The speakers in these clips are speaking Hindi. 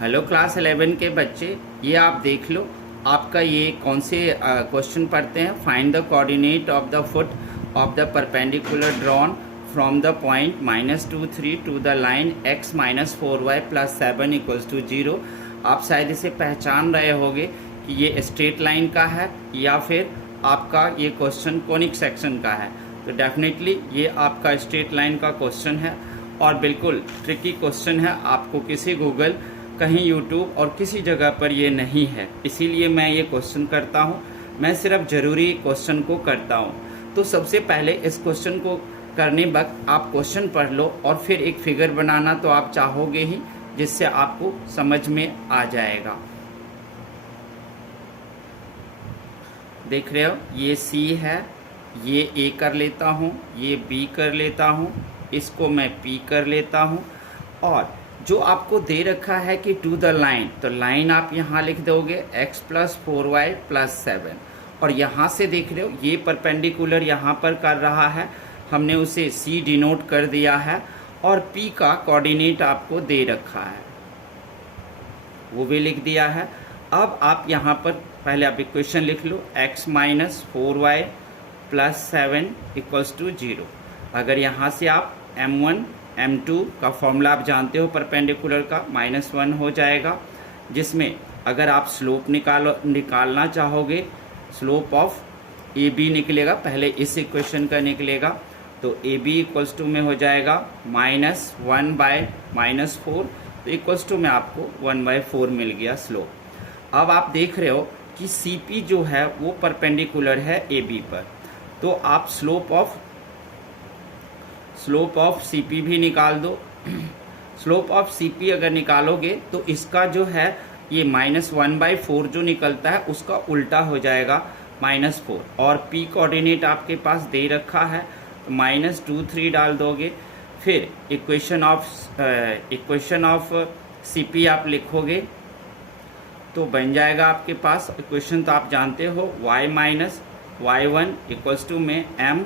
हेलो क्लास 11 के बच्चे, ये आप देख लो आपका ये कौन से क्वेश्चन पढ़ते हैं। Find the coordinate of the foot of the perpendicular drawn from the point -2 3 to the line x -4y + 7 = 0। आप शायद इसे पहचान रहे होंगे कि ये स्ट्रेट लाइन का है या फिर आपका ये क्वेश्चन कोनिक सेक्शन का है। तो डेफिनेटली ये आपका स्ट्रेट लाइन का क्वेश्चन है और बिल्कुल ट्रिकी क्वेश्चन है। आपको किसी गूगल, कहीं यूट्यूब और किसी जगह पर ये नहीं है, इसीलिए मैं ये क्वेश्चन करता हूँ। मैं सिर्फ ज़रूरी क्वेश्चन को करता हूँ। तो सबसे पहले इस क्वेश्चन को करने वक्त आप क्वेश्चन पढ़ लो और फिर एक फिगर बनाना तो आप चाहोगे ही, जिससे आपको समझ में आ जाएगा। देख रहे हो, ये C है, ये A कर लेता हूँ, ये B कर लेता हूँ, इसको मैं P कर लेता हूँ। और जो आपको दे रखा है कि टू द लाइन, तो लाइन आप यहाँ लिख दोगे x + 4y + 7। और यहाँ से देख रहे हो ये परपेंडिकुलर यहाँ पर कर रहा है, हमने उसे C डिनोट कर दिया है और P का कोऑर्डिनेट आपको दे रखा है, वो भी लिख दिया है। अब आप यहाँ पर पहले आप इक्वेशन लिख लो, x - 4y + 7 = 0। अगर यहाँ से आप m1 m2 का फॉर्मूला आप जानते हो परपेंडिकुलर का, -1 हो जाएगा, जिसमें अगर आप स्लोप निकालना चाहोगे, स्लोप ऑफ AB निकलेगा, पहले इस इक्वेशन का निकलेगा। तो AB = में हो जाएगा -1/-4, तो इक्वल्स टू में आपको 1/4 मिल गया स्लोप। अब आप देख रहे हो कि CP जो है वो परपेंडिकुलर है AB पर, तो आप स्लोप ऑफ CP भी निकाल दो। स्लोप ऑफ CP अगर निकालोगे तो इसका जो है ये -1/4 जो निकलता है उसका उल्टा हो जाएगा -4। और P कोऑर्डिनेट आपके पास दे रखा है, तो -2 3 डाल दोगे। फिर इक्वेशन ऑफ CP आप लिखोगे तो बन जाएगा आपके पास, इक्वेशन तो आप जानते हो, y - y1 = में m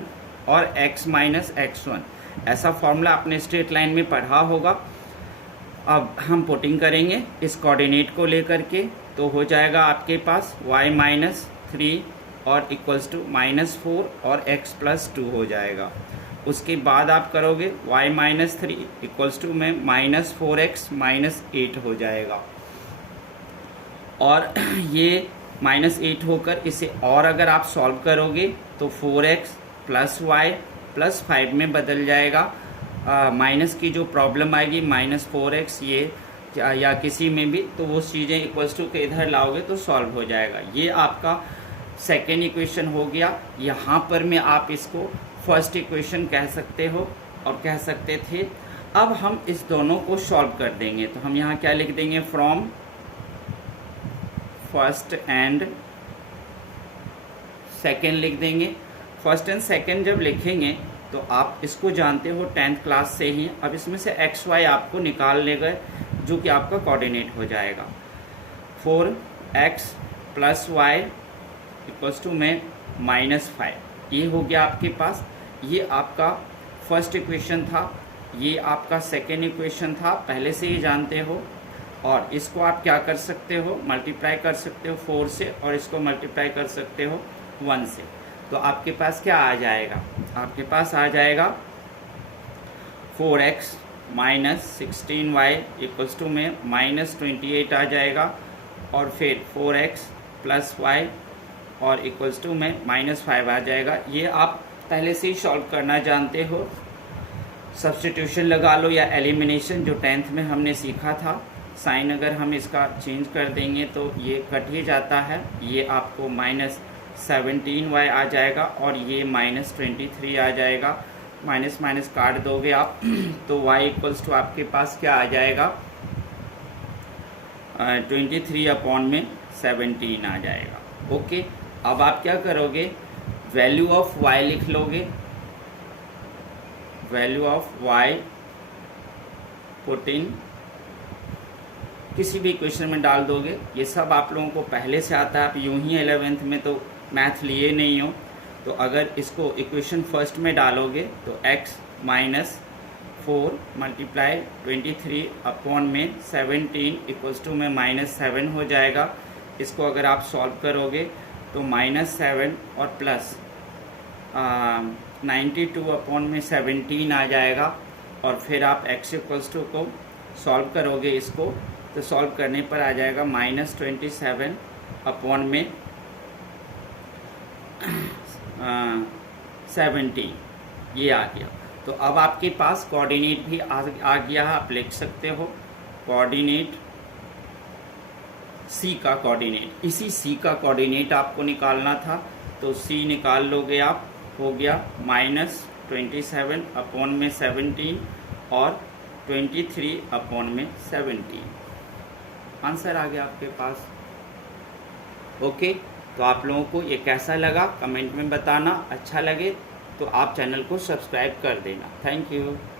और x - x1। ऐसा फॉर्मूला आपने स्ट्रेट लाइन में पढ़ा होगा। अब हम पुटिंग करेंगे इस कोऑर्डिनेट को लेकर के, तो हो जाएगा आपके पास y - 3 और = -4 और x + 2 हो जाएगा। उसके बाद आप करोगे y - 3 = में -4x - 8 हो जाएगा। और ये -8 होकर इसे और अगर आप सॉल्व करोगे तो 4x + y + 5 में बदल जाएगा। माइनस की जो प्रॉब्लम आएगी -4x ये या किसी में भी, तो वो चीज़ें इक्वल्स टू के इधर लाओगे तो सॉल्व हो जाएगा। ये आपका सेकेंड इक्वेशन हो गया। यहाँ पर में आप इसको फर्स्ट इक्वेशन कह सकते हो और कह सकते थे। अब हम इस दोनों को सॉल्व कर देंगे, तो हम यहाँ क्या लिख देंगे, फ्रॉम फर्स्ट एंड सेकेंड लिख देंगे। फर्स्ट एंड सेकेंड जब लिखेंगे तो आप इसको जानते हो 10th क्लास से ही। अब इसमें से एक्स वाई आपको निकाल ले गए, जो कि आपका कोऑर्डिनेट हो जाएगा 4x + y = में -5। ये हो गया आपके पास। ये आपका फर्स्ट इक्वेशन था, ये आपका सेकेंड इक्वेशन था, पहले से ही जानते हो। और इसको आप क्या कर सकते हो, मल्टीप्लाई कर सकते हो 4 से, और इसको मल्टीप्लाई कर सकते हो 1 से। तो आपके पास क्या आ जाएगा, आपके पास आ जाएगा 4x - 16y = में -28 आ जाएगा। और फिर 4x + y और = में -5 आ जाएगा। ये आप पहले से ही सॉल्व करना जानते हो। सब्स्टिट्यूशन लगा लो या एलिमिनेशन, जो 10th में हमने सीखा था। साइन अगर हम इसका चेंज कर देंगे तो ये कट ही जाता है। ये आपको -17y आ जाएगा और ये -23 आ जाएगा। माइनस माइनस काट दोगे आप तो y = आपके पास क्या आ जाएगा, 23/17 आ जाएगा। ओके, अब आप क्या करोगे, वैल्यू ऑफ y लिख लोगे। Value of y put in किसी भी इक्वेशन में डाल दोगे। ये सब आप लोगों को पहले से आता है, आप यूं ही 11th में तो मैथ लिए नहीं हो। तो अगर इसको इक्वेशन फर्स्ट में डालोगे तो x - 4 मल्टीप्लाई 23 अपॉन में 17 इक्वल्स टू में -7 हो जाएगा। इसको अगर आप सॉल्व करोगे तो -7 और प्लस 92 अपॉन में 17 आ जाएगा। और फिर आप x इक्वल्स टू को सॉल्व करोगे इसको, तो सॉल्व करने पर आ जाएगा -27 अपॉन में 17, ये आ गया। तो अब आपके पास कोऑर्डिनेट भी आ गया है, आप लिख सकते हो कोऑर्डिनेट c का कोऑर्डिनेट। इसी c का कोऑर्डिनेट आपको निकालना था, तो c निकाल लोगे आप, हो गया -27 अपॉन में 17 और 23 अपॉन में 17। आंसर आ गया आपके पास। ओके, तो आप लोगों को ये कैसा लगा कमेंट में बताना। अच्छा लगे तो आप चैनल को सब्सक्राइब कर देना। Thank you.